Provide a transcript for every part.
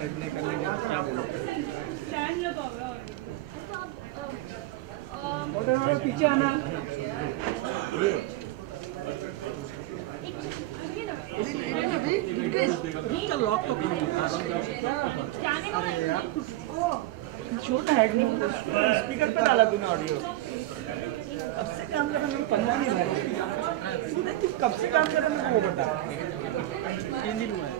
करने के लिए क्या बोलोगे? पीछे आना। लॉक तो छोटा है, स्पीकर पे डाला तूने ऑडियो। कब से काम कर रहा है, 15 दिन है। तू कब से काम कर रहा है वो बता। 3 दिन हुआ है।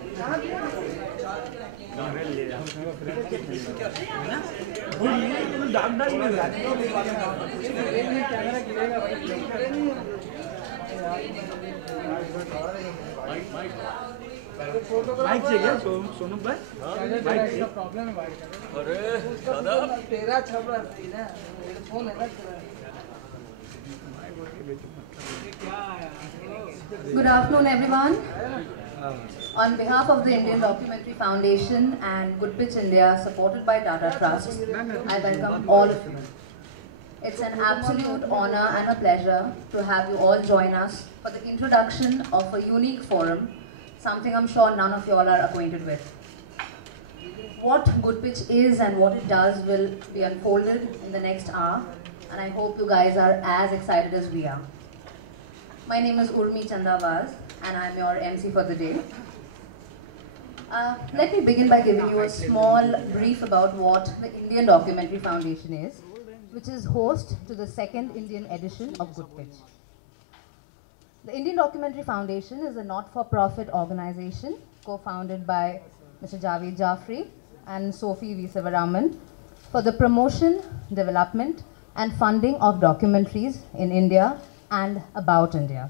डाक डाक में कैमरा गिरेगा भाई। बाइक चाहिए सोनू भाई, बाइक का प्रॉब्लम है बाइक का। अरे दादा तेरा छपरा है ना, मेरा फोन है ना तेरा। Good afternoon, everyone. On behalf of the Indian Documentary Foundation and Good Pitch India, supported by Tata Trust, I welcome all of you. It's an absolute honor and a pleasure to have you all join us for the introduction of a unique forum, something I'm sure none of you all are acquainted with. What Good Pitch is and what it does will be unfolded in the next hour, and I hope you guys are as excited as we are. My name is Urmi Chandavaz, and I'm your MC for the day. Let me begin by giving you a small brief about what the Indian Documentary Foundation is, which is host to the second Indian edition of Good Pitch. The Indian Documentary Foundation is a not-for-profit organization co-founded by Mr. Javed Jaffrey and Sophie V. Sivaraman for the promotion, development, and funding of documentaries in India and about India.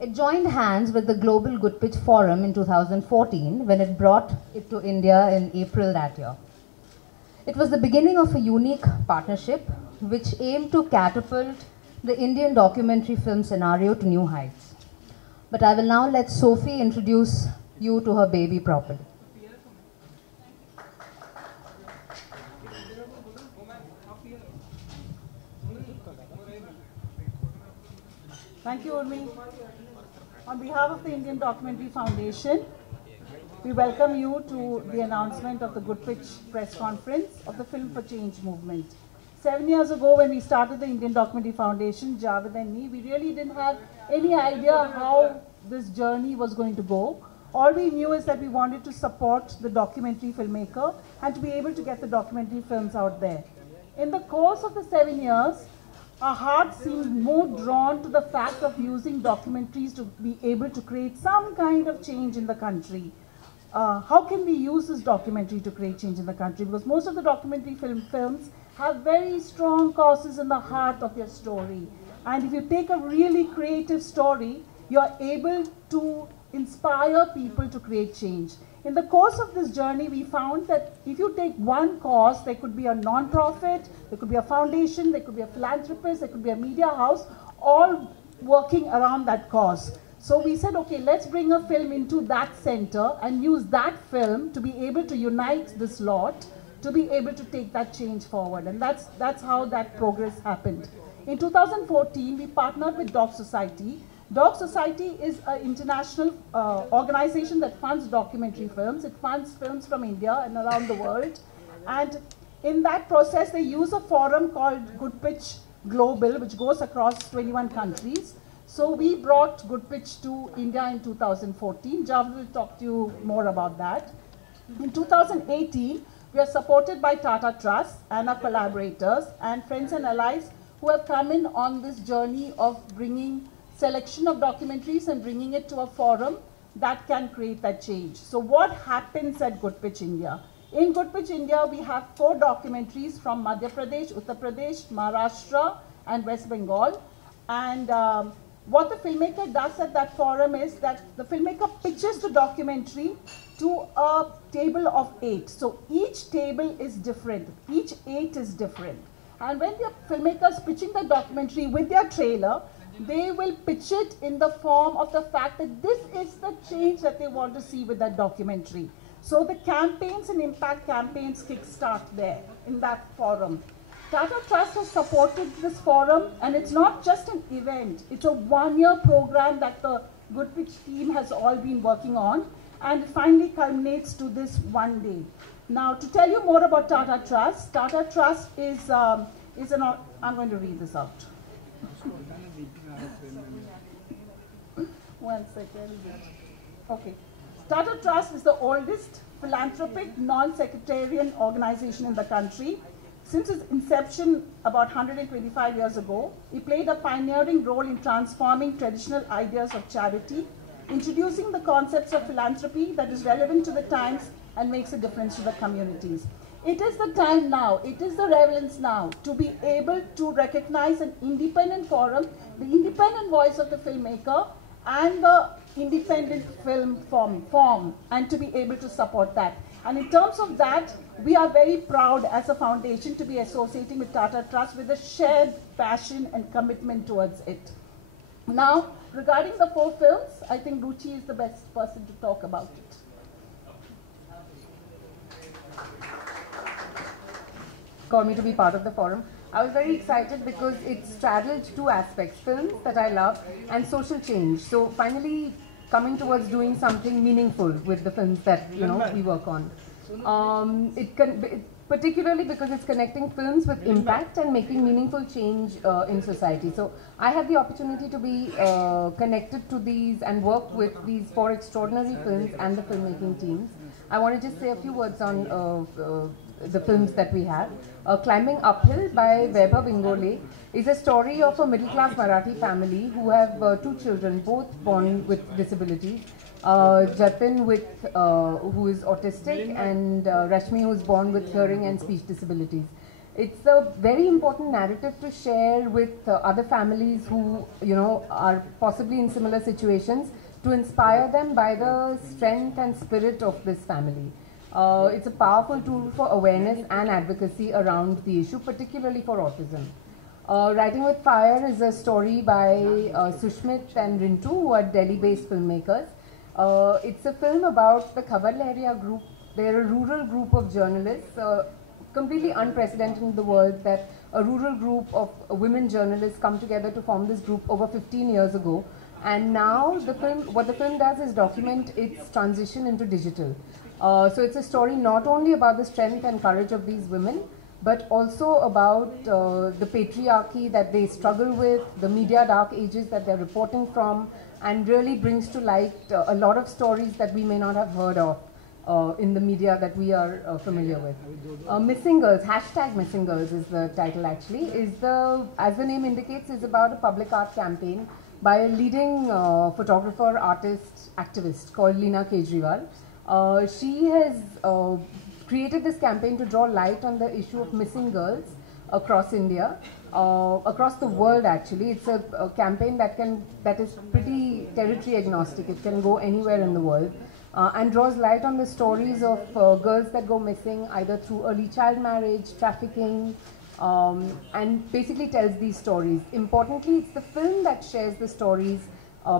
It joined hands with the Global Good Pitch Forum in 2014 when it brought it to India in April that year. It was the beginning of a unique partnership which aimed to catapult the Indian documentary film scenario to new heights. But I will now let Sophie introduce you to her baby properly. Thank you, Urmi. On behalf of the Indian Documentary Foundation, we welcome you to the announcement of the Good Pitch press conference of the Film for Change movement. 7 years ago, when we started the Indian Documentary Foundation, Javed and me, we really didn't have any idea how this journey was going to go. All we knew is that we wanted to support the documentary filmmaker and to be able to get the documentary films out there. In the course of the 7 years, our hearts seemed more drawn to the fact of using documentaries to be able to create some kind of change in the country. How can we use this documentary to create change in the country? Because most of the documentary films have very strong causes in the heart of your story. And if you take a really creative story, you're able to inspire people to create change. In the course of this journey, we found that if you take one cause, there could be a non-profit, there could be a foundation, there could be a philanthropist, there could be a media house, all working around that cause. So we said, okay, let's bring a film into that center and use that film to be able to unite this lot, to be able to take that change forward. And that's how that progress happened. In 2014, we partnered with Doc Society. Doc Society is an international organization that funds documentary films. It funds films from India and around the world. And in that process, they use a forum called Good Pitch Global, which goes across 21 countries. So we brought Good Pitch to India in 2014. Javed will talk to you more about that. In 2018, we are supported by Tata Trust and our collaborators and friends and allies who have come in on this journey of bringing selection of documentaries and bringing it to a forum that can create that change. So what happens at Good Pitch India? In Good Pitch India, we have 4 documentaries from Madhya Pradesh, Uttar Pradesh, Maharashtra, and West Bengal. And what the filmmaker does at that forum is that the filmmaker pitches the documentary to a table of 8. So each table is different, each 8 is different. And when the filmmaker is pitching the documentary with their trailer, they will pitch it in the form of the fact that this is the change that they want to see with that documentary. So the campaigns and impact campaigns kickstart there in that forum. Tata Trust has supported this forum, and it's not just an event, it's a 1-year program that the Good Pitch team has all been working on. and it finally culminates to this one day. Now, to tell you more about Tata Trust is I'm going to read this out. One second. Okay. Tata Trust is the oldest philanthropic, non-sectarian organization in the country. Since its inception about 125 years ago, it played a pioneering role in transforming traditional ideas of charity, introducing the concepts of philanthropy that is relevant to the times and makes a difference to the communities. It is the time now, it is the relevance now to be able to recognize an independent forum, the independent voice of the filmmaker and the independent film form, and to be able to support that. And in terms of that, we are very proud as a foundation to be associating with Tata Trust with a shared passion and commitment towards it. Now, regarding the 4 films, I think Ruchi is the best person to talk about it. Called me to be part of the forum. I was very excited because it straddled 2 aspects, films that I love and social change. So finally coming towards doing something meaningful with the films that we work on. Particularly because it's connecting films with impact and making meaningful change in society. So I had the opportunity to be connected to these and work with these 4 extraordinary films and the filmmaking teams. I want to just say a few words on the films that we have. Climbing Uphill by Vaibhav Ingole is a story of a middle-class Marathi family who have 2 children, both born with disabilities. Jatin who is autistic, and Rashmi, who is born with hearing and speech disabilities. It's a very important narrative to share with other families who are possibly in similar situations, to inspire them by the strength and spirit of this family. It's a powerful tool for awareness and advocacy around the issue, particularly for autism. Writing with Fire is a story by Sushmit and Rintu, who are Delhi-based filmmakers. It's a film about the Khabar Lahariya group. They're a rural group of journalists, completely unprecedented in the world that a rural group of women journalists come together to form this group over 15 years ago. And now what the film does is document its transition into digital. So it's a story not only about the strength and courage of these women, but also about the patriarchy that they struggle with, the media dark ages that they're reporting from, and really brings to light a lot of stories that we may not have heard of in the media that we are familiar with. Missing Girls, hashtag Missing Girls is the title actually, as the name indicates, is about a public art campaign by a leading photographer, artist, activist called Leena Kejriwal. She has created this campaign to draw light on the issue of missing girls across India, across the world actually. It's a campaign that is pretty territory agnostic. It can go anywhere in the world, and draws light on the stories of girls that go missing either through early child marriage, trafficking, and basically tells these stories. Importantly, it's the film that shares the stories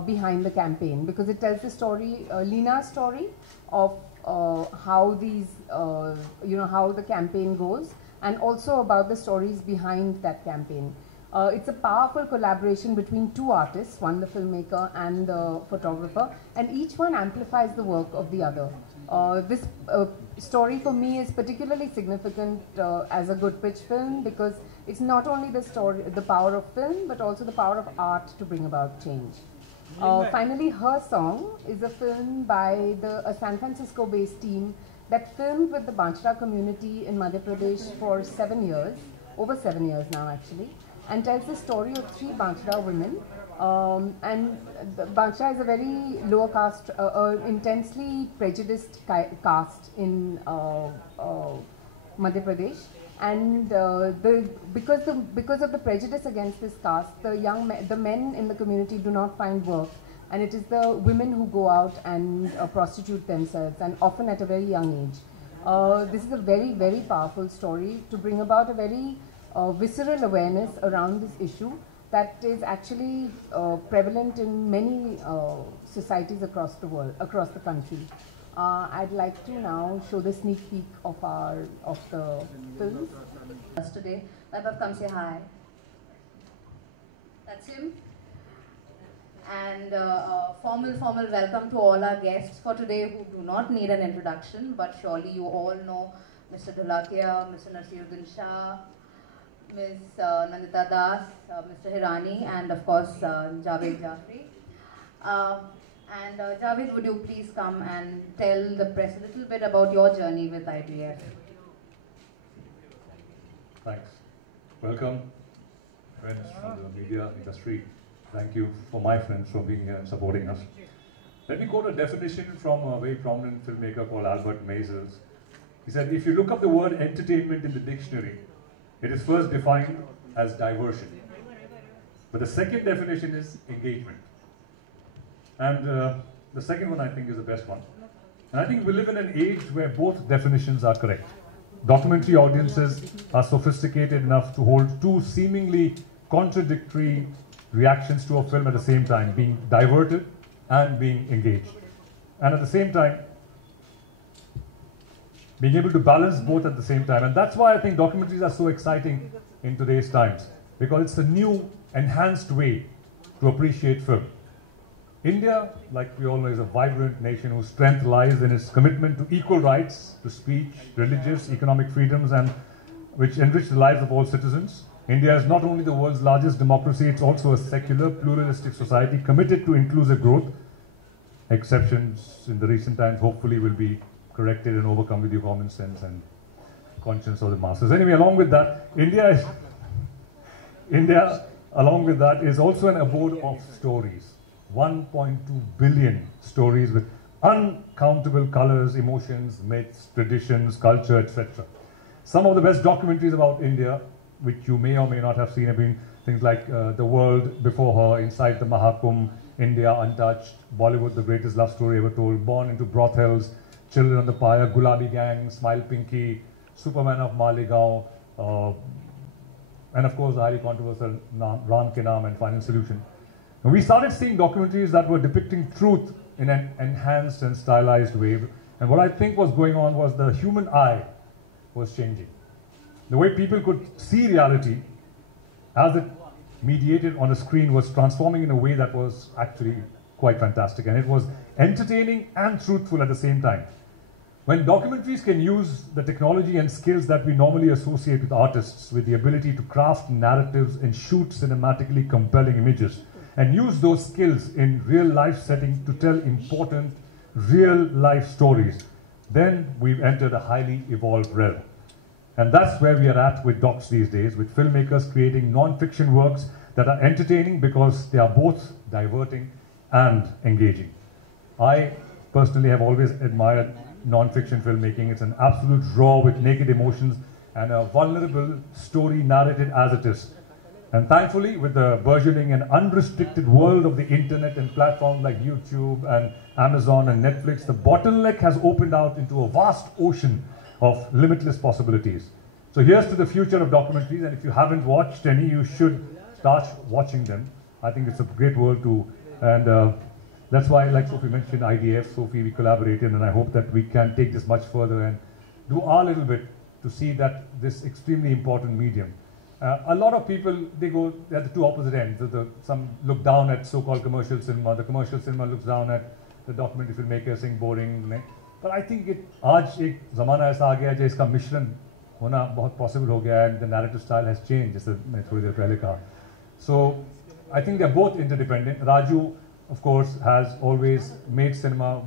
behind the campaign, because it tells the story, Leena's story of how these, how the campaign goes, and also about the stories behind that campaign. It's a powerful collaboration between 2 artists, one the filmmaker and the photographer, and each one amplifies the work of the other. This story for me is particularly significant as a Good Pitch film, because it's not only the power of film, but also the power of art to bring about change. Finally, Her Song is a film by a San Francisco-based team that filmed with the Banchara community in Madhya Pradesh for 7 years, over 7 years now actually, and tells the story of 3 Banchara women. And Banchara is a very lower caste, intensely prejudiced caste in Madhya Pradesh. And because of the prejudice against this caste, the men in the community do not find work, and it is the women who go out and prostitute themselves, and often at a very young age. This is a very, very powerful story to bring about a very visceral awareness around this issue that is actually prevalent in many societies across the world, across the country. I'd like to now show the sneak peek of the films. Today, Vaibhav, come say hi. That's him. And formal welcome to all our guests for today who do not need an introduction, but surely you all know Mr. Dholakia, Mr. Nasiruddin Shah, Ms. Nandita Das, Mr. Hirani, and of course Javed Jafri. Javed, would you please come and tell the press a little bit about your journey with IDF? Thanks. Welcome, friends from the media industry. Thank you for my friends for being here and supporting us. Let me quote a definition from a very prominent filmmaker called Albert Maysles. He said, if you look up the word entertainment in the dictionary, it is first defined as diversion. But the second definition is engagement. And the second one I think is the best one. And I think we live in an age where both definitions are correct. Documentary audiences are sophisticated enough to hold two seemingly contradictory reactions to a film at the same time, being diverted and being engaged. And at the same time, being able to balance both at the same time. And that's why I think documentaries are so exciting in today's times, because it's a new, enhanced way to appreciate film. India, like we all know, is a vibrant nation whose strength lies in its commitment to equal rights to speech, religious, economic freedoms, and which enrich the lives of all citizens. India is not only the world's largest democracy, it's also a secular, pluralistic society committed to inclusive growth. Exceptions in the recent times hopefully will be corrected and overcome with your common sense and conscience of the masses. Anyway, along with that, India, along with that, is also an abode of stories. 1.2 billion stories with uncountable colors, emotions, myths, traditions, culture, etc. Some of the best documentaries about India, which you may or may not have seen, have been things like The World Before Her, Inside the Mahakumbh, India Untouched, Bollywood, The Greatest Love Story Ever Told, Born into Brothels, Children on the Pyre, Gulabi Gang, Smile Pinky, Superman of Maligaon, and of course the highly controversial Ram Ke Naam and Final Solution. And we started seeing documentaries that were depicting truth in an enhanced and stylized way. And what I think was going on was the human eye was changing. The way people could see reality as it mediated on a screen was transforming in a way that was actually quite fantastic. And it was entertaining and truthful at the same time. When documentaries can use the technology and skills that we normally associate with artists, with the ability to craft narratives and shoot cinematically compelling images, and use those skills in real life settings to tell important real life stories, then we've entered a highly evolved realm. And that's where we are at with docs these days, with filmmakers creating non-fiction works that are entertaining because they are both diverting and engaging. I personally have always admired non-fiction filmmaking. It's an absolute raw with naked emotions and a vulnerable story narrated as it is. And thankfully, with the burgeoning and unrestricted world of the internet and platforms like YouTube and Amazon and Netflix, the bottleneck has opened out into a vast ocean of limitless possibilities. So here's to the future of documentaries, and if you haven't watched any, you should start watching them. I think it's a great world too, and that's why, like Sophie mentioned, IDF, Sophie, we collaborated, and I hope that we can take this much further and do our little bit to see that this extremely important medium. A lot of people, they go at the two opposite ends. Some look down at so-called commercial cinema. The commercial cinema looks down at the documentary filmmaker saying boring. But I think आज एक ज़माना ऐसा आ गया है जिसका मिश्रण होना बहुत possible हो गया है, and the narrative style has changed, जैसे मैं थोड़ी देर पहले कहा. So I think they're both interdependent. Raju, of course, has always made cinema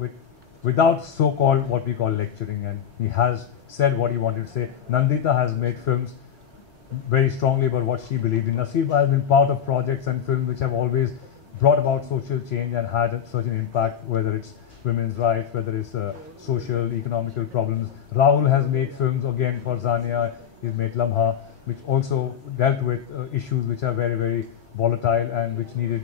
without so-called what we call lecturing, and he has said what he wanted to say. Nandita has made films very strongly about what she believed in. Naseer has been part of projects and films which have always brought about social change and had such an impact, whether it's women's rights, whether it's social, economical problems. Rahul has made films, again, for Zania. He's made Lamha, which also dealt with issues which are very, very volatile and which needed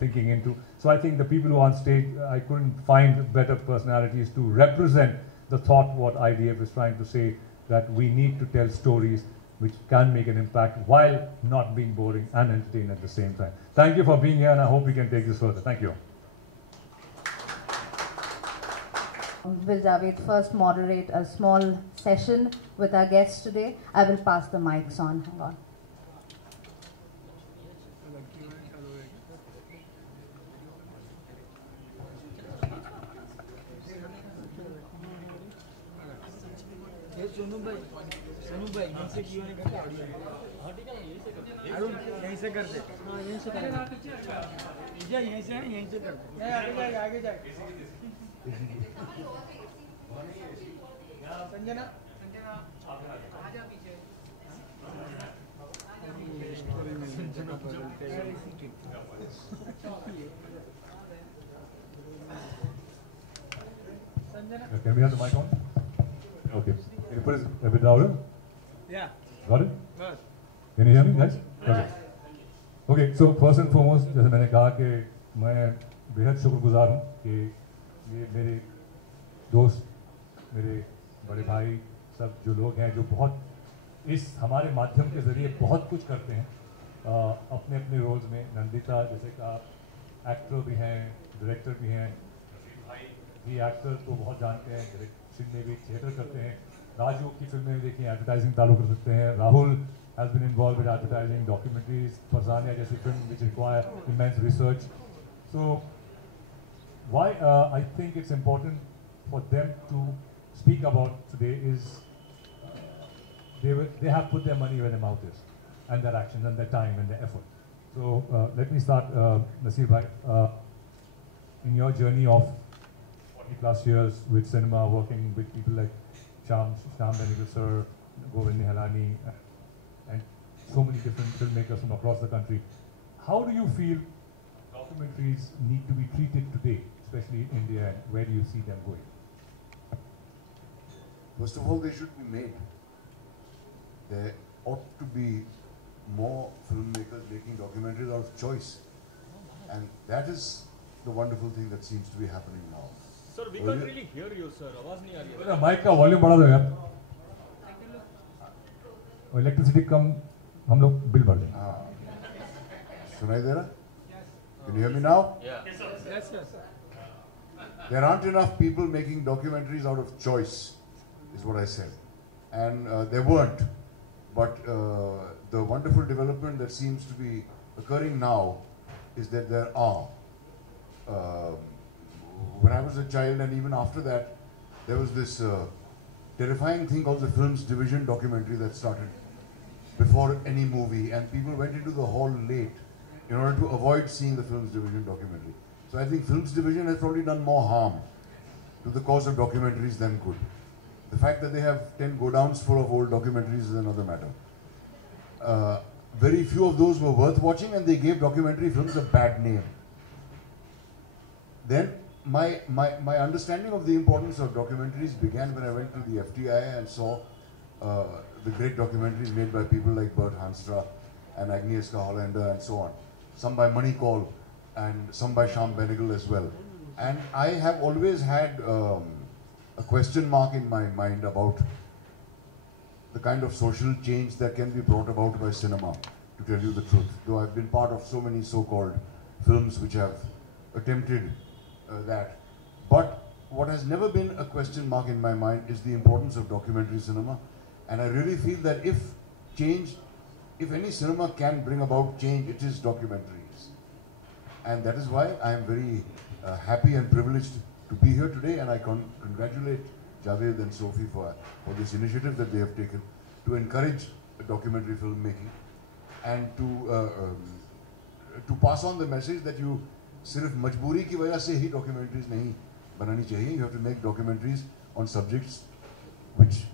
thinking into. So I think the people who are on stage, I couldn't find better personalities to represent the thought what IDF is trying to say, that we need to tell stories which can make an impact while not being boring and entertaining at the same time. Thank you for being here, and I hope we can take this further. Thank you. Will Javed first moderate a small session with our guests today? I will pass the mics on. Hang on. ये सोनू भाई इनसे क्यों नहीं करते audio? Arun यहीं से करते। हाँ यहीं से करते। यहीं से है यहीं से करते। आगे जाए। संजना आजा पीछे। Sanjana Can we have the mic on? Okay. Can you put it a bit louder? Yeah. Got it? Good. Can you hear me, guys? Okay. So first and foremost, जैसे मैंने कहा कि मैं बेहद शुक्रगुजार हूँ कि ये मेरे दोस्त, मेरे बड़े भाई, सब जो लोग हैं जो बहुत इस हमारे माध्यम के ज़रिए बहुत कुछ करते हैं अपने अपने रोल्स में। नंदिता जैसे कहा एक्टर भी हैं, डायरेक्टर भी हैं, भी एक्टर तो बहुत जानते हैं, डायरेक्शन में भी थिएटर करते हैं। राजू की फिल्में देखिए, एडवर्टाइजिंग चालू कर सकते हैं। Rahul has been involve with advertising, documentaries, Parzania जैसी film which require immense research. So why I think it's important for them to speak about today is they have put their money where their mouth is, and their actions and their time and their effort. So let me start, Nasir bhai, in your journey of 40+ years with cinema, working with people like Shyam Benegal sir, Govind Nihalani, and so many different filmmakers from across the country. How do you feel documentaries need to be treated today, especially in India, and where do you see them going? First of all, they should be made. There ought to be more filmmakers making documentaries out of choice. And that is the wonderful thing that seems to be happening now. Sir, we can't really hear you, sir. आवाज नहीं आ रही है. Mic का volume बढ़ा दो यार. Electricity कम हम लोग बिल भर दें. सुनाई दे रहा? Can you hear me now? Yeah. Yes, yes. There aren't enough people making documentaries out of choice, is what I said. And there weren't. But the wonderful development that seems to be occurring now is that there are. When I was a child and even after that, there was this terrifying thing called the Films Division documentary that started before any movie, and people went into the hall late in order to avoid seeing the Films Division documentary. So I think Films Division has probably done more harm to the cause of documentaries than good. The fact that they have 10 go-downs full of old documentaries is another matter. Very few of those were worth watching, and they gave documentary films a bad name. Then my understanding of the importance of documentaries began when I went to the FTI and saw the great documentaries made by people like Bert Hanstra and Agnieszka Hollander and so on. Some by Money Call and some by Shyam Benegal as well. And I have always had a question mark in my mind about the kind of social change that can be brought about by cinema, to tell you the truth. Though I've been part of so many so-called films which have attempted that. But what has never been a question mark in my mind is the importance of documentary cinema. And I really feel that if any cinema can bring about change, it is documentaries. And that is why I am very happy and privileged to be here today, and I congratulate Javed and Sophie for this initiative that they have taken to encourage documentary filmmaking and to pass on the message that you सिर्फ मजबूरी की वजह से ही documentaries नहीं बनानी चाहिए. You have to make documentaries on subjects which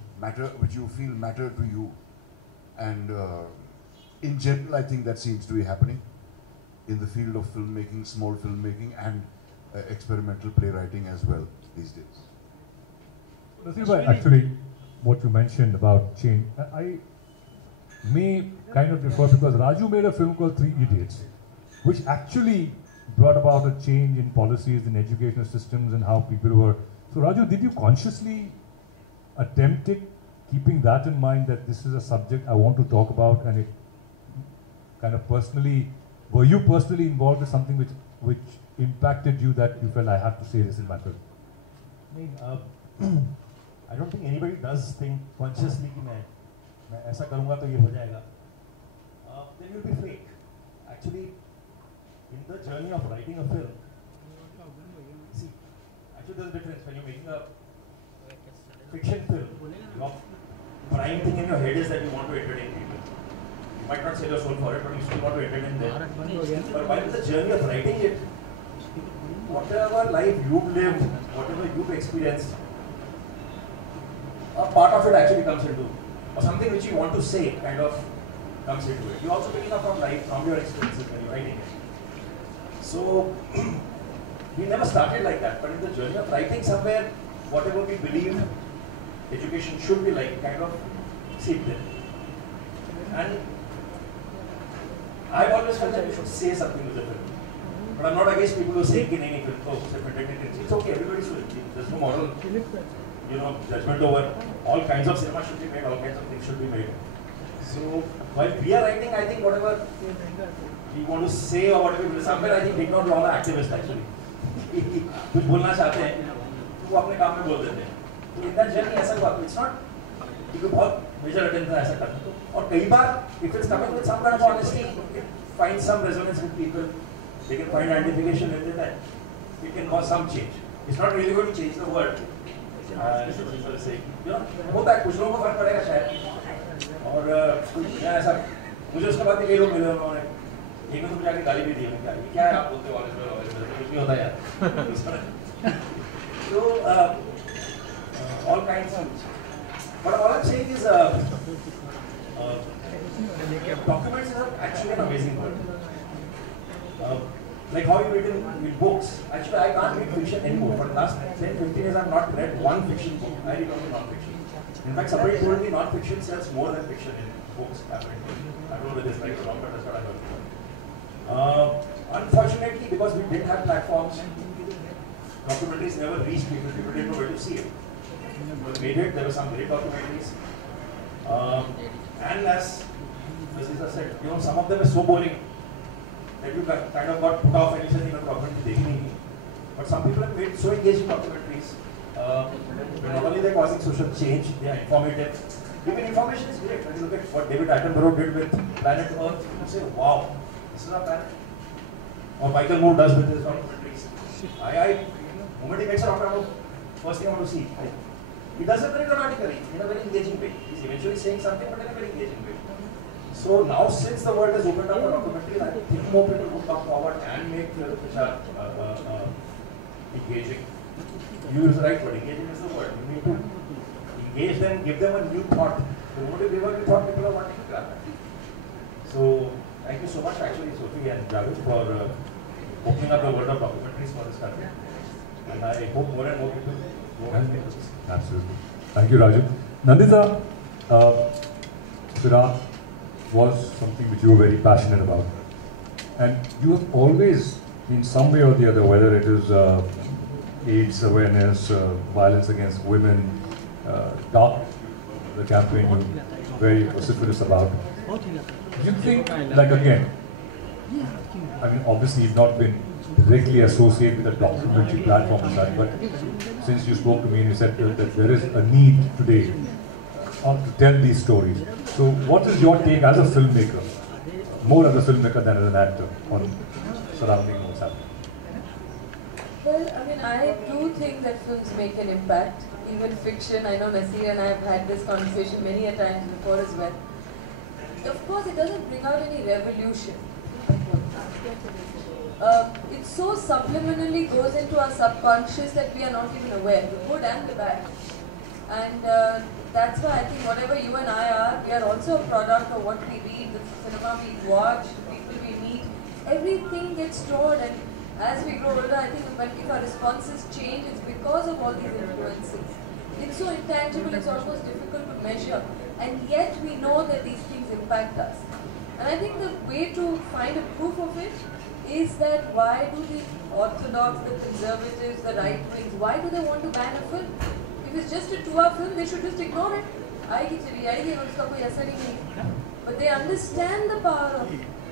you feel matter to you, and in general I think that seems to be happening in the field of filmmaking, small filmmaking, and experimental playwriting as well these days. Actually, what you mentioned about change, I may kind of differ because Raju made a film called Three Idiots, which actually brought about a change in policies in educational systems and how people were. So Raju, did you consciously attempt it, keeping that in mind that this is a subject I want to talk about, and it kind of were you personally involved in something which impacted you that you felt I have to say this in my film? I mean, I don't think anybody does think consciously कि मैं ऐसा करूँगा तो ये हो जाएगा. Then you'll be fake. Actually, in the journey of writing a film, see, actually there's a difference when you're making fiction film, your prime thing in your head is that you want to entertain people. You might not sell your soul for it, but you still want to entertain them. But while the journey of writing it, whatever life you've lived, whatever you've experienced, a part of it actually comes into, or something which you want to say kind of comes into it. You also pick it up from life, from your experiences when you're writing it. So, we never started like that, but in the journey of writing somewhere, whatever we believe education should be like, kind of seeped in. And I've always felt that we should say something with the film. But I'm not against people who say, it's okay, everybody's doing it. There's no moral, judgment over. All kinds of cinema should be made, all kinds of things should be made. So, while we are writing, I think whatever we want to say or whatever, somewhere I think we ignore all the activists actually. कुछ बोलना चाहते हैं, तो वो अपने काम में बोल देते हैं. तो इन दैट जर्नी ऐसा हुआ, it's not कि बहुत मेजर अटेम्प्ट था ऐसा करना. और कई बार, if it's coming with some kind of honesty, it finds some resonance with people. They can find identification with it. It can cause some change. It's not really going to change the world. होता है कुछ लोगों को फर्क पड़ेगा शायद. और ऐसा मुझे उसके बाद भी कई लोग मिले उन्होंने एक तो जाके गाली भी दी है क्या है आप बोलते हो कुछ नहीं होता यार. So all kinds of, but all I'm saying is documents are actually an amazing word. Like how you read in books. Actually, I can't read fiction anymore. For the last 10-15 years, I've not read one fiction book. I read only non-fiction. In fact, somebody told me non-fiction sells more than fiction in books. Apparently, I don't know whether it's right or wrong, but that's what I heard. Unfortunately, because we didn't have platforms, documentaries never reached people. People didn't know where to see it. We made it. There were some great documentaries, and as Lisa said, some of them are so boring that you kind of got put off and you said, documentary. But some people have made so engaging documentaries. Not only they're causing social change, they are informative. Even information is great. When you look at what David Attenborough did with Planet Earth, you say, wow, this is our planet. Or Michael Moore does with his documentaries. The moment he makes a documentary, first thing I want to see. He does it very dramatically, in a very engaging way. He's eventually saying something, but in a very engaging way. So now, since the world has opened up for documentaries, I think more people will come forward and make films which are engaging. You use the right word. Engaging is the word. You need to engage them, give them a new thought. The moment you give a new thought, people are wanting to grab it. So, thank you so much, actually, Sophie and Javed, for opening up the world of documentaries for this country. And I hope more and more people go and make this. Absolutely. Thank you, Raju. Nandita, Firar was something which you were very passionate about. And you have always, in some way or the other, whether it is AIDS awareness, violence against women, DARK, the campaign you're very vociferous about. Do you think, like again, I mean, obviously you've not been directly associated with a documentary platform as such, but since you spoke to me and you said that there is a need today to tell these stories. So what is your take as a filmmaker, more as a filmmaker than as an actor, on surrounding what's happening? Well, I mean, I do think that films make an impact, even fiction. I know Nasir and I have had this conversation many a times before as well. Of course, it doesn't bring out any revolution. It so subliminally goes into our subconscious that we are not even aware, the good and the bad. And that's why I think whatever you and I are, we are also a product of what we read, the cinema we watch, the people we meet. Everything gets stored, and as we grow older, I think if our responses change, it's because of all these influences. It's so intangible, it's almost difficult to measure, and yet we know that these things impact us. And I think the way to find a proof of it is that why do the orthodox, the conservatives, the right wings, why do they want to ban a film? If it's just a 2-hour film, they should just ignore it. But they understand the power of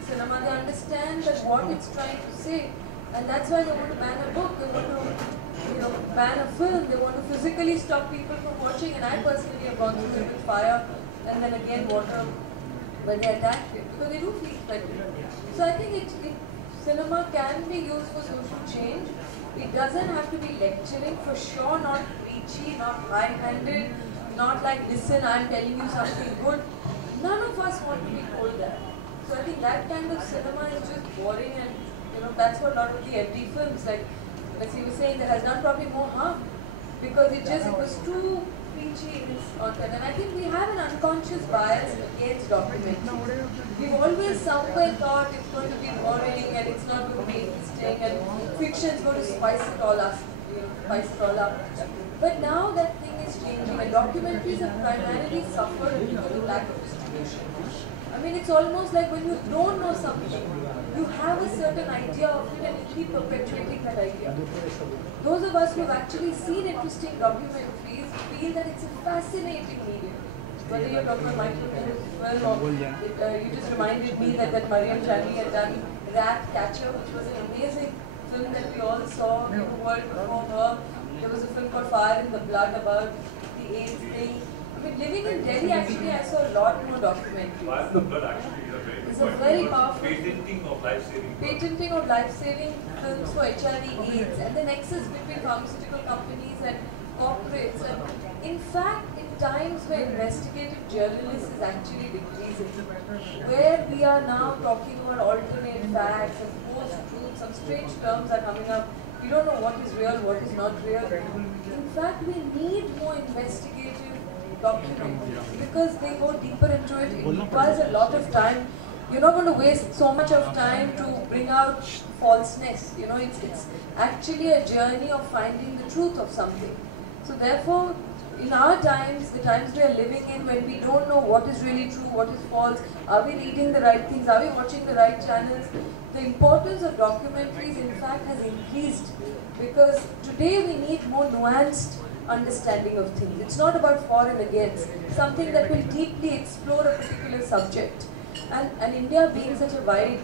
cinema, they understand that what it's trying to say. And that's why they want to ban a book, they want to ban a film, they want to physically stop people from watching. And I personally have gone through it with fire and then again water when they attack it, because they do feel threatened. So I think cinema can be used for social change. It doesn't have to be lecturing, for sure not preaching. preachy, not high-handed, not like, listen, I'm telling you something good. None of us want to be told that. So I think that kind of cinema is just boring, and that's what a lot of the FD films, like he was saying, that has done probably more harm, because it was too preachy in its content. And I think we have an unconscious bias against documentaries. We've always somewhere thought it's going to be boring and it's not going to be interesting, and fiction is going to spice it all up. But now that thing is changing, and documentaries have primarily suffered because of lack of distribution. I mean, it's almost like when you don't know something, you have a certain idea of it and you keep perpetuating that idea. Those of us who have actually seen interesting documentaries feel that it's a fascinating medium. Whether you're talking about Michael Moore's film, or you just reminded me that Mariam Jani had done Rat Catcher, which was an amazing film that we all saw in the world before her. There was a film called Fire in the Blood about the AIDS thing. I mean, living in Delhi, actually, I saw a lot more documentaries. Fire in the Blood actually is a very powerful patenting of life-saving. Patenting of life-saving films for HIV/AIDS, and the nexus between pharmaceutical companies and corporates. And in fact, in times where investigative journalism is actually decreasing, where we are now talking about alternate facts and post-truth, some strange terms are coming up. We don't know what is real, what is not real. In fact, we need more investigative documentaries because they go deeper into it. It requires a lot of time. You're not going to waste so much of time to bring out falseness. It's actually a journey of finding the truth of something. So therefore, in our times, the times we are living in, when we don't know what is really true, what is false, are we reading the right things, are we watching the right channels, the importance of documentaries in fact has increased, because today we need more nuanced understanding of things. It's not about for and against, something that will deeply explore a particular subject. And India being such a wide,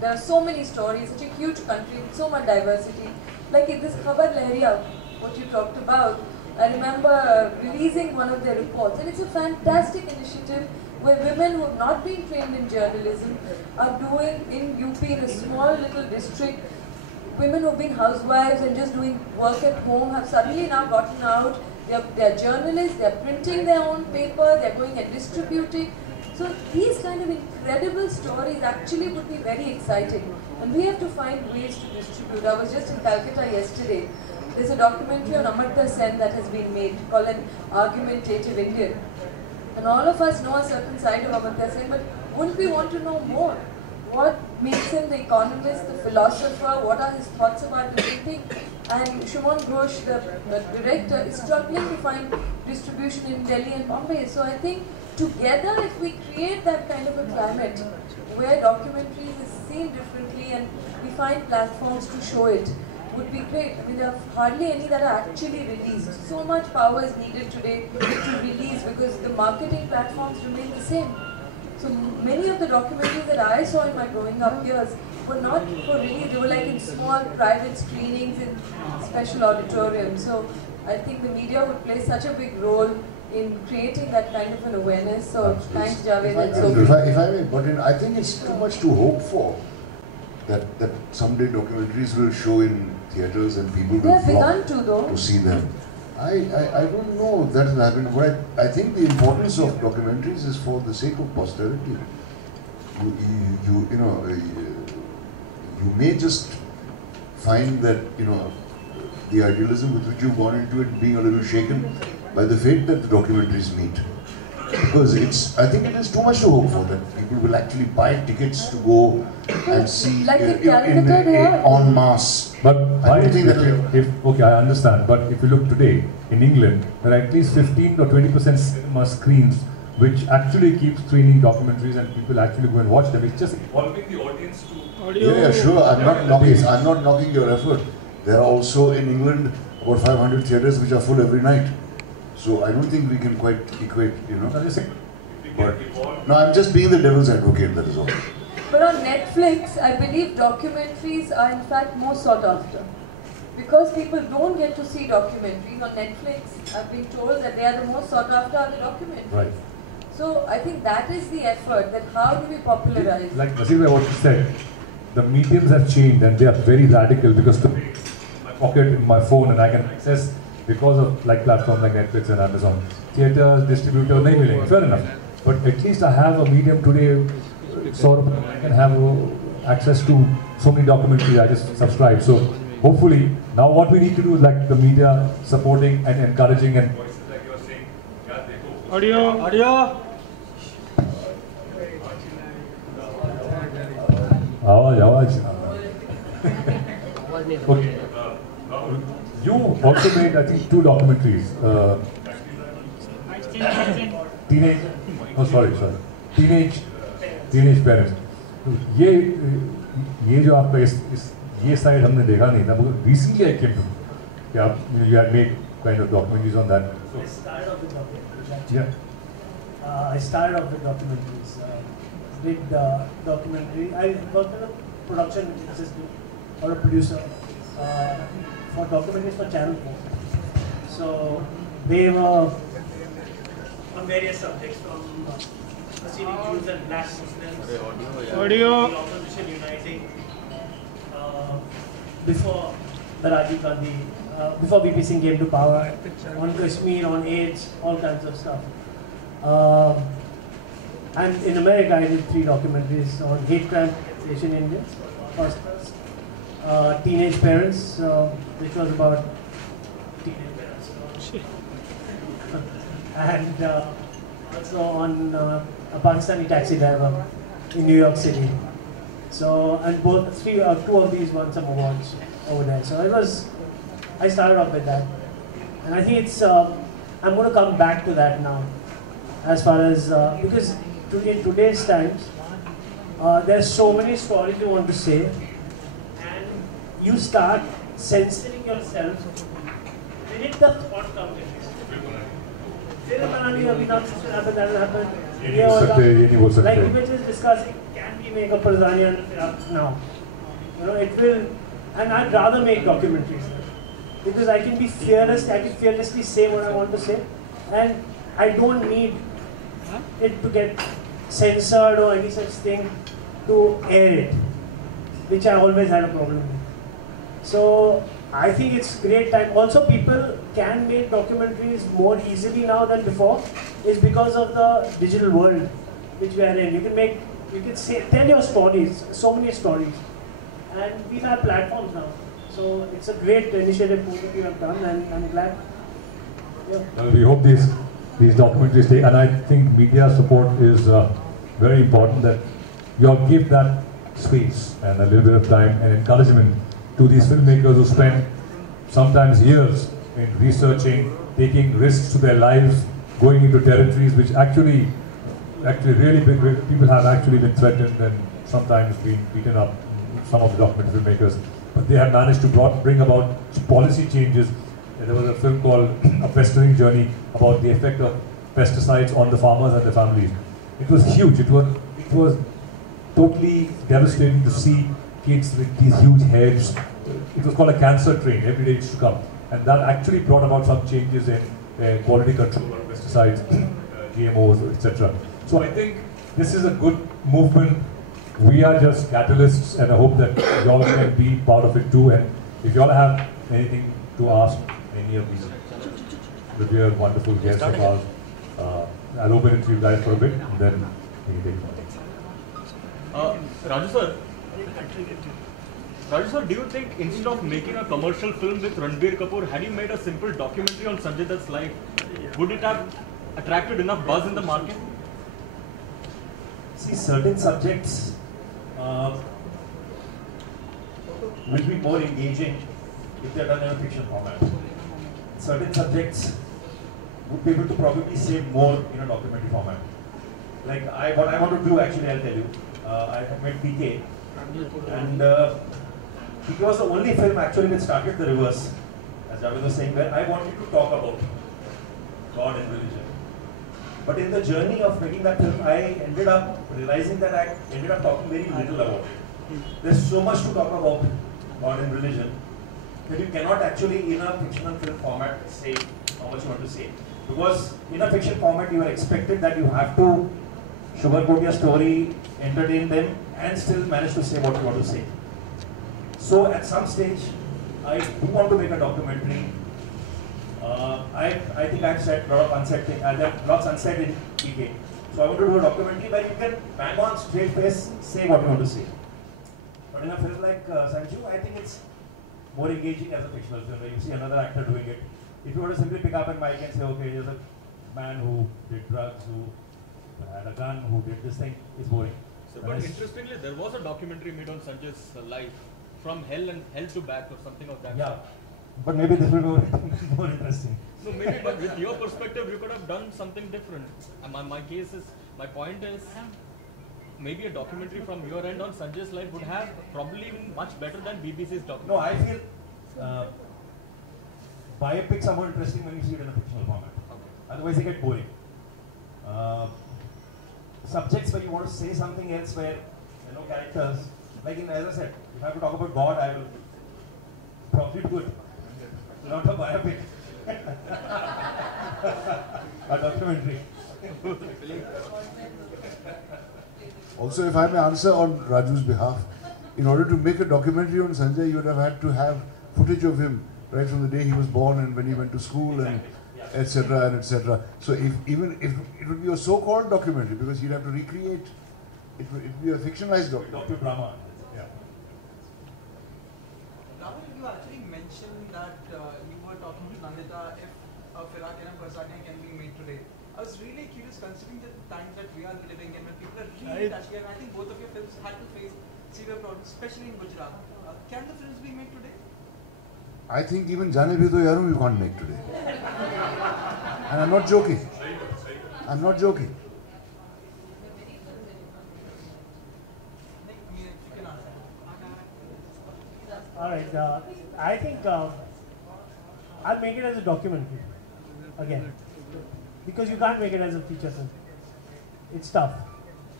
there are so many stories, such a huge country with so much diversity. Like in this Khabar Lahariya, what you talked about, I remember releasing one of their reports, and it's a fantastic initiative where women who have not been trained in journalism are doing in UP, in a small little district. Women who have been housewives and just doing work at home have suddenly now gotten out. They're journalists, they're printing their own paper, they're going and distributing. So these kind of incredible stories actually would be very exciting, and we have to find ways to distribute. I was just in Calcutta yesterday. There's a documentary on Amartya Sen that has been made called An Argumentative Indian. And all of us know a certain side of Amartya Sen, but wouldn't we want to know more? What makes him the economist, the philosopher, what are his thoughts about everything? And Shumon Ghosh, the director, is struggling to find distribution in Delhi and Bombay. So I think together, if we create that kind of a climate where documentaries is seen differently and we find platforms to show it, would be great. I mean, there are hardly any that are actually released. So much power is needed today to release because the marketing platforms remain the same. So many of the documentaries that I saw in my growing up years were not for release, they were like in small private screenings in special auditoriums. So I think the media would play such a big role in creating that kind of an awareness. So thanks Javed and Sophie. If I may butt in, I think it's too much to hope for that someday documentaries will show in theatres and people will flock to see them. I don't know if that will happen, but I think the importance of documentaries is for the sake of posterity. You may just find that the idealism with which you've gone into it being a little shaken by the fate that the documentaries meet. Because I think it is too much to hope for that people will actually buy tickets to go and see like en masse. But I don't think that okay, I understand. But if you look today in England, there are at least 15 or 20% cinema screens which actually keep screening documentaries, and people actually go and watch them. It's just involving the audience to. Yeah, sure. I'm not knocking your effort. There are also in England about 500 theatres which are full every night. So I don't think we can quite equate, But, no, I'm just being the devil's advocate, that is all. But on Netflix, I believe documentaries are in fact more sought after. Because people don't get to see documentaries on Netflix, I've been told that they are the most sought after are the documentaries. Right. So I think that is the effort, that how do we popularize? Like Nasir, what you said, the mediums have changed and they are very radical, because today my pocket in my phone and I can access because of like platforms like Netflix and Amazon. Theaters, distributor, nahi milenge. Fair enough. But at least I have a medium today, sort of, I can have access to so many documentaries. I just subscribe. So hopefully, now what we need to do is like the media supporting and encouraging and voices like you're saying. Audio. Awaj. Okay. You also made, I think, 2 documentaries. Teenage. Oh, sorry. Teenage parents. ये जो आपका ये side हमने देखा नहीं था, मगर recently I came to कि आप you had made kind of documentaries on that. I started off with documentaries. Yeah. I started off with documentaries. Did documentary. I worked as a production assistant or a producer for documentaries for Channel 4. So they were on various subjects from scenic views and black Muslims, Audio. the opposition uniting before the Rajiv Gandhi, before VP Singh came to power, on Kashmir, on AIDS, all kinds of stuff. And in America, I did 3 documentaries on hate crime against Asian Indians. First was Teenage Parents, which was about teenage parents. And also on a Pakistani taxi driver in New York City. So, and both 2 of these won some awards over there. So I started off with that. And I think it's, I'm going to come back to that now. As far as, because in today's times, there's so many stories you want to say, and you start censoring yourself. Did the thought come in? This will happen, that will happen. Like we were just discussing, can we make a Parzanian now? You know, it will, and I'd rather make documentaries because I can be fearless. I can fearlessly say what I want to say, and I don't need it to get censored or any such thing to air it, which I always had a problem with. So I think it's great time. Also, people can make documentaries more easily now than before, is because of the digital world which we are in. You can say, tell your stories, so many stories, and we have platforms now. So it's a great initiative that you have done, and I'm glad. Yeah. Well, we hope these documentaries stay, and I think media support is very important, that you all give that space and a little bit of time and encouragement to these filmmakers who spend sometimes years in researching, taking risks to their lives, going into territories which actually really big people have actually been threatened and sometimes been beaten up, some of the documentary filmmakers, but they have managed to bring about policy changes. There was a film called A Pestering Journey about the effect of pesticides on the farmers and their families. It was huge. It was totally devastating to see kids with these huge heads. It was called a cancer train. Every day it used to come. And that actually brought about some changes in quality control of pesticides, GMOs, etc. So I think this is a good movement. We are just catalysts, and I hope that y'all can be part of it too. And if y'all have anything to ask any of these revered, wonderful guests of ours, I'll open it to you guys for a bit, and then we can take it. Raju sir, do you think instead of making a commercial film with Ranbir Kapoor, had you made a simple documentary on Sanjay Dutt's life, would it have attracted enough buzz in the market? See, certain subjects will be more engaging if they are done in a fiction format. Certain subjects would be able to probably say more in a documentary format. Like what I want to do, actually, I'll tell you. I have met PK, and PK was the only film actually that started the reverse, as Javed was saying, where I wanted to talk about God and religion. But in the journey of making that film, I ended up realizing that I ended up talking very little about it. There's so much to talk about God and religion that you cannot actually, in a fictional film format, say how much you want to say. Because in a fiction format, you are expected that you have to sugarcoat your story, entertain them, and still manage to say what you want to say. So at some stage, I do want to make a documentary I think I've said a lot of unsaid things, there are lots unsaid in PK. So I want to do a documentary where you can bang on straight face, say what you want to say. But in a film like Sanju, I think it's more engaging as a fictional film where you see another actor doing it. If you were to simply pick up a mic and say, okay, here's a man who did drugs, who had a gun, who did this thing, it's boring. So, but interestingly, there was a documentary made on Sanjay's life, From Hell to Back or something of that. Yeah, but maybe this will be more interesting. No, maybe, but with your perspective, you could have done something different. And my point is, maybe a documentary from your end on Sanjay's life would have probably been much better than BBC's documentary. No, I feel biopics are more interesting when you see it in a fictional format. Okay. Otherwise, they get boring. Subjects where you want to say something else, where there are no characters. Like as I said, if I have to talk about God, I will probably do it. Not a biopic. A documentary. Also, if I may answer on Raju's behalf, in order to make a documentary on Sanjay, you would have had to have footage of him right from the day he was born and when he went to school and etc. and etc. So even if it would be a so-called documentary, because you'd have to recreate, it would be a fictionalized documentary. Drama. Yeah. Rahul, you actually mentioned that you were talking to Nandita if Firak and Parsania can be made today. I was really curious considering the times that we are living in when people are really touchy, and I think both of your films had to face severe problems, especially in Gujarat. Can the films be made today? I think even Jaane Bhi To Yaron you can't make today. And I'm not joking. I'm not joking. Alright, I think I'll make it as a documentary again, because you can't make it as a feature film. It's tough.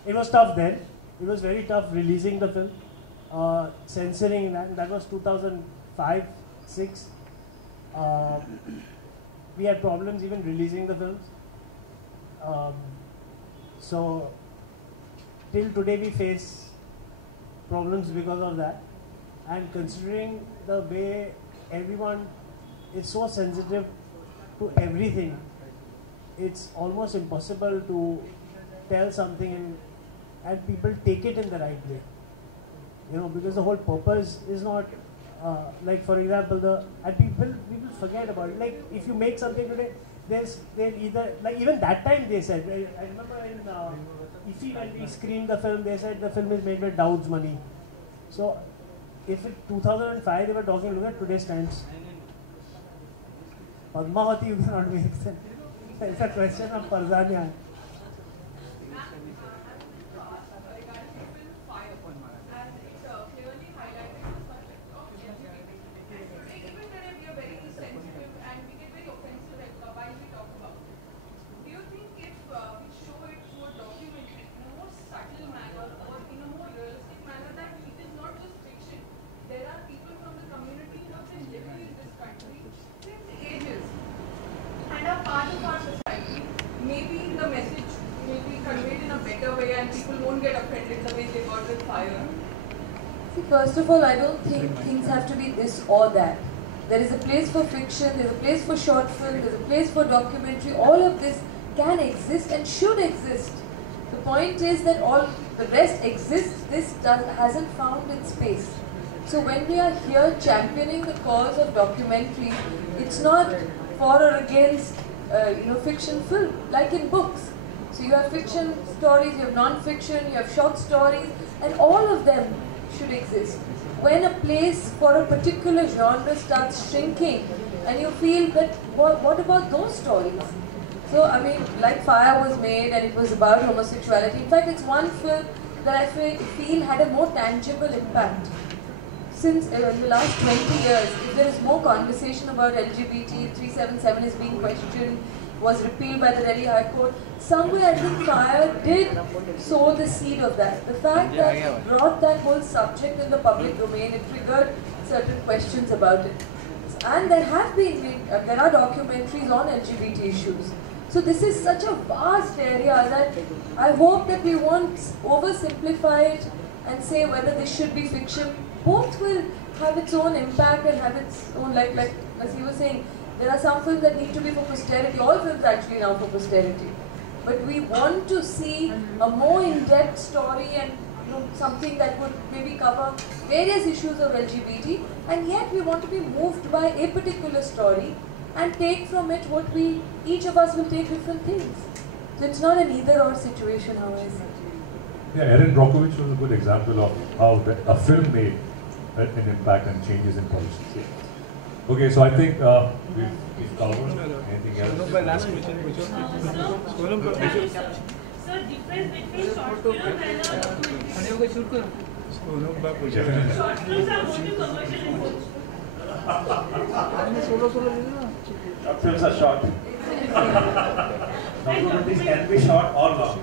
It was tough then. It was very tough releasing the film, censoring that was 2005, 6. We had problems even releasing the films. So till today we face problems because of that. And considering the way everyone is so sensitive to everything, it's almost impossible to tell something and people take it in the right way. You know, because the whole purpose is not like, for example, and people forget about it. Like if you make something today, they'll either, like even that time they said, I remember in IFFI when we screened the film, they said the film is made with Dowd's money. So if in 2005 they were talking, look at today's stands. Padmavati you cannot make sense. It's a question of Parzania. First of all, I don't think things have to be this or that. There is a place for fiction, there is a place for short film, there is a place for documentary. All of this can exist and should exist. The point is that all the rest exists, this hasn't found its space. So when we are here championing the cause of documentary, it's not for or against fiction film, like in books. So you have fiction stories, you have non-fiction, you have short stories, and all of them should exist. When a place for a particular genre starts shrinking and you feel that what about those stories? So I mean, like Fire was made and it was about homosexuality. In fact, it's one film that I feel had a more tangible impact. Since in the last 20 years, if there is more conversation about LGBT, 377 is being questioned, was repealed by the Delhi High Court. Somewhere I think Fire did sow the seed of that. The fact that it brought that whole subject in the public domain, it triggered certain questions about it. And there are documentaries on LGBT issues. So this is such a vast area that I hope that we won't oversimplify it and say whether this should be fiction. Both will have its own impact and have its own, like as he was saying, There are some films that need to be for posterity. All films actually now for posterity. But we want to see a more in-depth story and something that would maybe cover various issues of LGBT, and yet we want to be moved by a particular story and take from it what each of us will take different things. So it's not an either-or situation, how I see it. Yeah, Erin Brockovich was a good example of how a film made an impact and changes in policies. Yeah. Okay, so I think we've covered anything else. No, my last question, which was Sir, difference between short film and a documentary. Short films are more to commercial inputs. Short films are short. Documentaries can be short or long.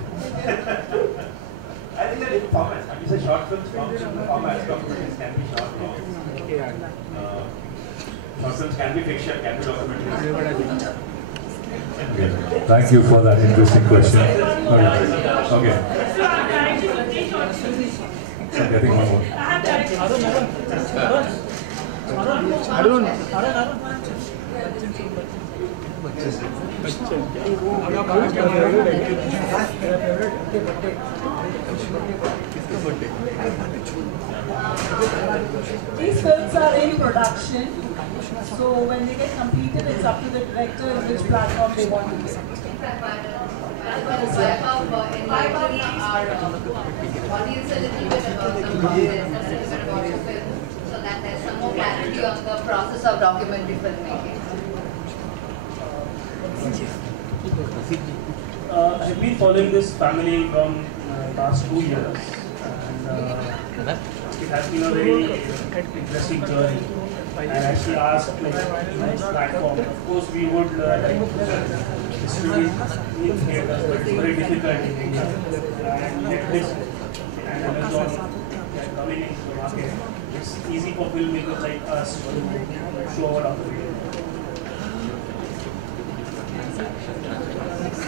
I think they're different formats. When you say short films, formats, documentaries can be short, long. Short films can be fiction, can be documentaries. Okay. Thank you for that interesting question. Okay. Okay. So I'm directing with three short films. Getting one more. I have directed. These films are in production, so when they get completed, it's up to the director which platform they want to use. So I have enlightened our audience a little bit about some concepts and a little bit about the film, so that there's some more clarity on the process of documentary filmmaking. I've been following this family from past 2 years, and it has been a very interesting journey. I actually asked like nice platform. Of course, we would like distribute in theaters, but it's very difficult in India. And Netflix and Amazon are coming into the market. It's easy for filmmakers like us to show our documentary.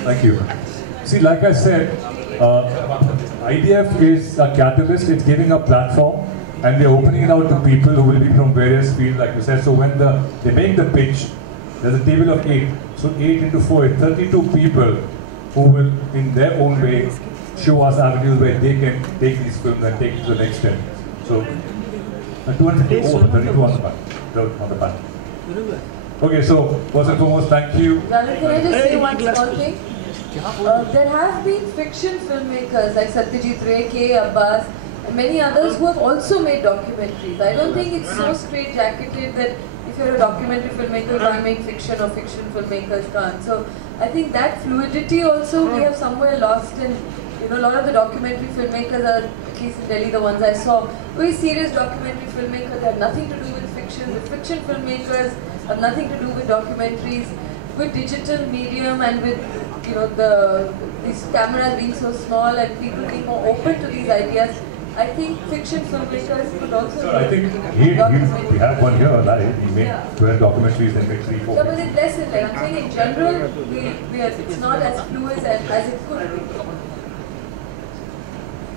Thank you. See, like I said, IDF is a catalyst. It's giving a platform, and they're opening it out to people who will be from various fields, like you said. So when they make the pitch, there's a table of 8. So 8 into 4 is 32 people who will, in their own way, show us avenues where they can take these films and take it to the next step. So 250 over 32 on the panel. Okay, so first and foremost, thank you. Darling, can I just say one small thing? There have been fiction filmmakers like Satyajit Ray, K. Abbas, and many others who have also made documentaries. I don't think it's so straight-jacketed that if you're a documentary filmmaker, you can't make fiction or fiction filmmakers can't. So I think that fluidity also we have somewhere lost in, a lot of the documentary filmmakers are, at least in Delhi, the ones I saw, very serious documentary filmmakers that have nothing to do with fiction. The fiction filmmakers have nothing to do with documentaries. With digital medium and with these cameras being so small and people being more open to these ideas, I think fiction filmmakers could also. So I think we have one here live. He made 12 documentaries and made 3, 4. Yeah, but it's less than that. I'm saying in general, it's not as fluid as it could be.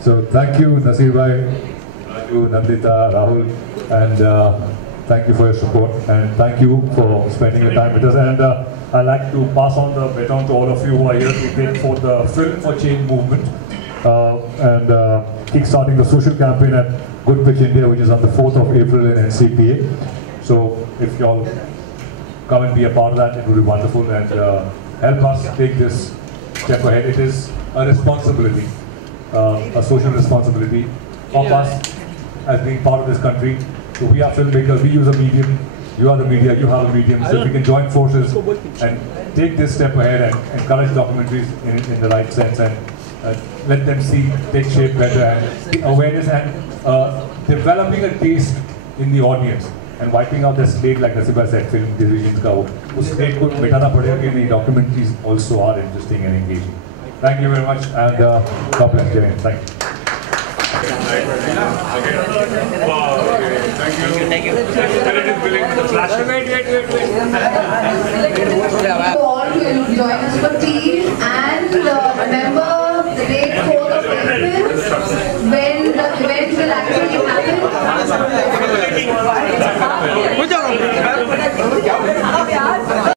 So thank you, Nasir bhai, Raju, Nandita, Rahul, and thank you for your support, and thank you for spending your time with us. And I'd like to pass on the baton to all of you who are here to take for the Film for Change movement and kickstarting the social campaign at Good Pitch India, which is on the 4th of April in NCPA. So if you all come and be a part of that, it will be wonderful, and help us take this step ahead. It is a responsibility, a social responsibility of us as being part of this country. So we are filmmakers, we use a medium, you are the media, you have a medium, so we can join forces and take this step ahead and encourage documentaries in the right sense and let them take shape better, and the awareness and developing a taste in the audience and wiping out the slate, like Nasiba said, film divisions ka wo slate ko mitana padega ki nahi, documentaries also are interesting and engaging. Thank you very much, and God bless you. Thank you. Thank you. You all to join us for tea, and remember the date 4th of April.